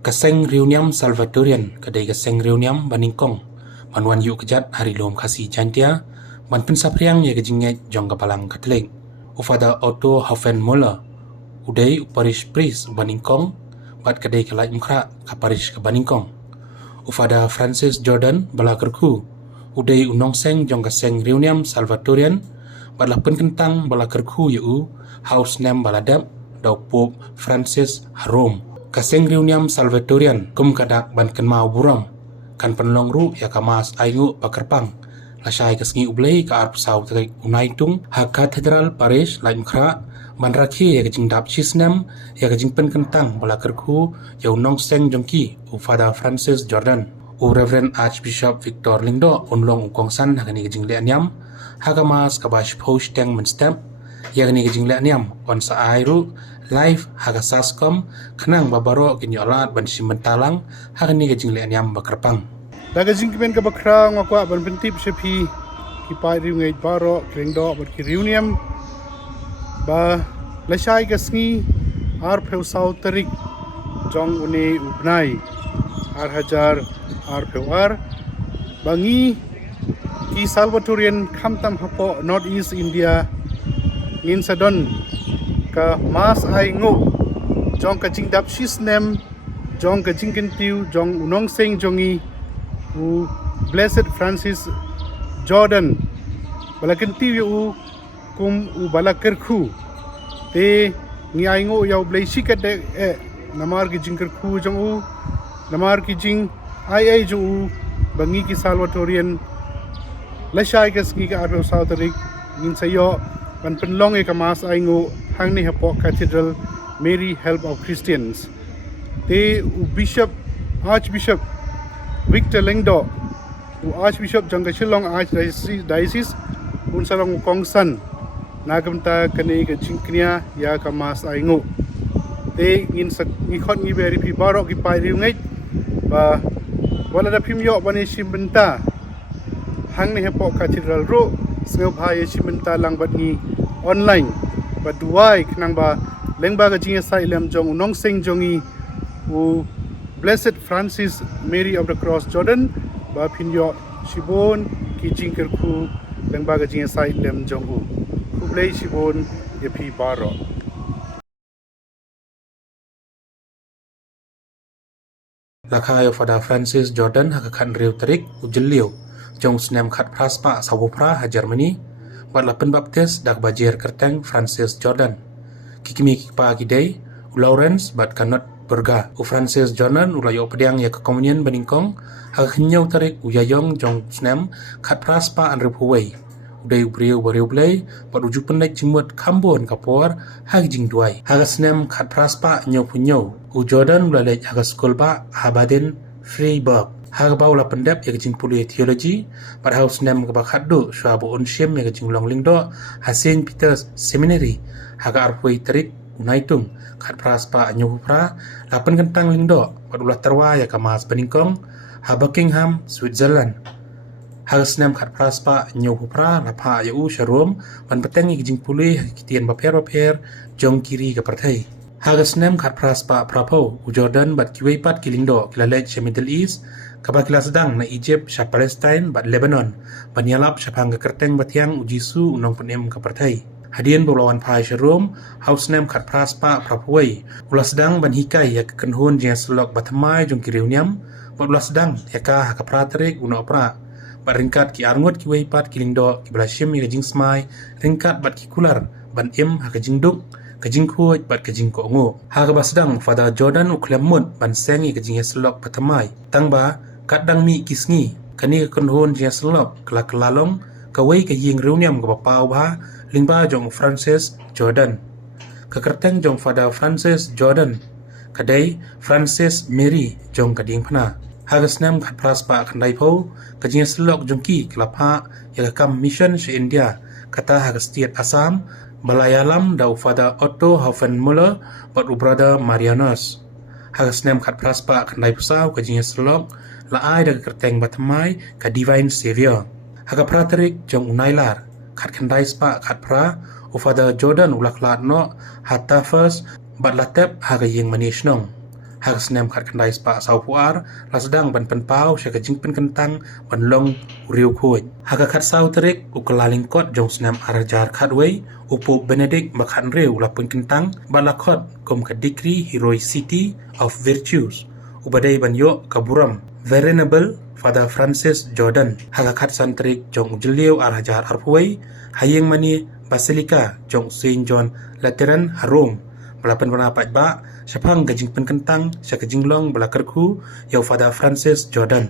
Kaseng Reuniam Salvatorian kadai kaseng Reuniam Baningkong manuan yuk kejat hari lom kasih jantia ban pensapriang ya kejinget jong kapalang kateleng ufada Otto Hoffenmüller udai uparish pris Baningkong bat kadai kalai mkra kaparish ke Baningkong ufada Francis Jordan balakerku udai unongseng jong kaseng Reuniam Salvatorian bat lapen kentang balakerku yu house name baladap dau Pope Francis Harom kaseng Reuniam Salvatorian kum kadak ban kenmau buram kan penlong ru ya kamas ayu pakerpang lasai kasngi ublei ka arp sau tarik unaitung ha katedral parish lain kra ban rakhi ya kajing dap chisnam ya kajing pen kentang bala kerku ya unong seng jongki u Father Francis Jordan u Reverend Archbishop Victor Lingdo unlong ukongsan ha kani kajing leanyam ha kamas kabash post teng menstep ya kani kajing leanyam on sa airu live haga saskom kenang babaro kinyolat ban simentalang hagani gajing leanyam bakerpang daga jingkimen ka bakra ngakwa ban pentip sepi ki pai riu ngai baro klengdo bat ki reunion ba lashai gasngi ar pheu sau tarik jong une ubnai ar hajar ar pheu ar bangi ki Salvatorian khamtam hapo North East India ngin sadon ka mas ai ngo jong ka jing dap shis nem jong ka jing kentiu jong unong seng jongi u Blessed Francis Jordan bala kentiu u kum u bala kerku te ngi ai ngo yaw blai sikat de namar ki jing kerku jong u namar ki jing ai jo u bangi ki Salvatorian lashai ka ski ka arbo sautarik ngin sayo ban penlong e kamas ai ngo hang ni hapo Cathedral Mary Help of Christians te u Archbishop Victor Lengdo u Archbishop jangka Shillong Archdiocese un salong kongsan nagamta kani ka jingknia ya kamas ai ngo te ngin khot ngi beri pi barok ki pai riu ngai ba wala da phim yo bani simbenta hang ni hapo Cathedral ro sngau bhai simbenta langbat ngi online baduai kenang ba lengba ga jinga sai lem jong unong seng jongi u Blessed Francis Mary of the Cross Jordan ba pinyo sibon ki jingker ku lengba ga jinga sai lem jong u kublei sibon yepi baro lakha yo Father Francis Jordan hakakan riu tarik ujeliu jong snem khat praspa sabupra ha Germany bat lapen baptis dak bajir kerteng Francis Jordan kikimi kipa gidei u Lawrence bat kanot berga u Francis Jordan ulayo pediang ya ke komunion Baningkong ha khinyau tarik u yayong jong snem khat praspa an repuwei udai ubriu bariu blai bat uju pendek jimut kambon kapor ha jing duai ha snem khat praspa nyau punyau u Jordan ulalej ha skol ba Habaden Freiburg ha bau la pendep ya jing puli theology but house name ka bakhaddu shwabu onshim ya jing longlingdo ha Saint Peter's Seminary ha ga arpui tarik unaitung khat praspa nyupra lapen kentang lingdo padulah terwa ya kamas Baningkong ha Buckingham Switzerland ha snem khat praspa nyupra lapha ya u sharom ban peteng ya jing puli kitian baper jong kiri ka parthai ha snem khat praspa prapo u Jordan bat kiwei pat kilingdo kilalej Middle East kapal kila sedang na Egypt sya Palestine bat Lebanon banyalap sya pangga kerteng batiang ujisu unong penem kapertai hadian berlawan pai syarum house name khat praspa prapuai ulah sedang ban hikai ya kenhun jeng selok batamai jong kiriuniam bat ulah sedang ya ka kapratrik uno opra bat ringkat ki arngot ki weipat kilingdo ki belashim ya jing smai ringkat bat ki kular ban im ha kajing duk kajing kuat bat kajing ko ngo ha ka basdang Father Jordan uklemut ban sengi kajing selok batamai tangba kadang mi kisngi kani konhon jia selop kelalalong kawai ka ying reuniam ka pau ba lingba jong Francis Jordan kakerteng jong Father Francis Jordan kadai Francis Mary jong kading phana hagasnam khat praspa khandai pho kajing selok jong ki kelapa ya kam mission se India kata hagastiat Assam Malayalam dau Father Otto Hoffenmüller bat brother Marianus hagasnam khat praspa khandai pusau kajing selok laai daga kerteng batamai ka Divine Savior haga praterik jong unailar khat khandai spa khat pra u Father Jordan ulak lat no hatta first bat latep haga yeng manish nong hak snem khat kandai spa sau puar la sedang ban pen pau sya kajing pen kentang ban long riu khoi hak khat sau terik ukalaling kot jong snem arajar khat wei upu Benedict makhan riu la pen kentang balakot kom ka degree heroicity of virtues ubadai ban yo kaburam Venerable Father Francis Jordan hakakat santrik jong jeliu arajar arpuai hayeng mani Basilica jong Saint John Lateran Harum balapan panapat ba syapang gajing penkentang syakajing long balakarku yau Father Francis Jordan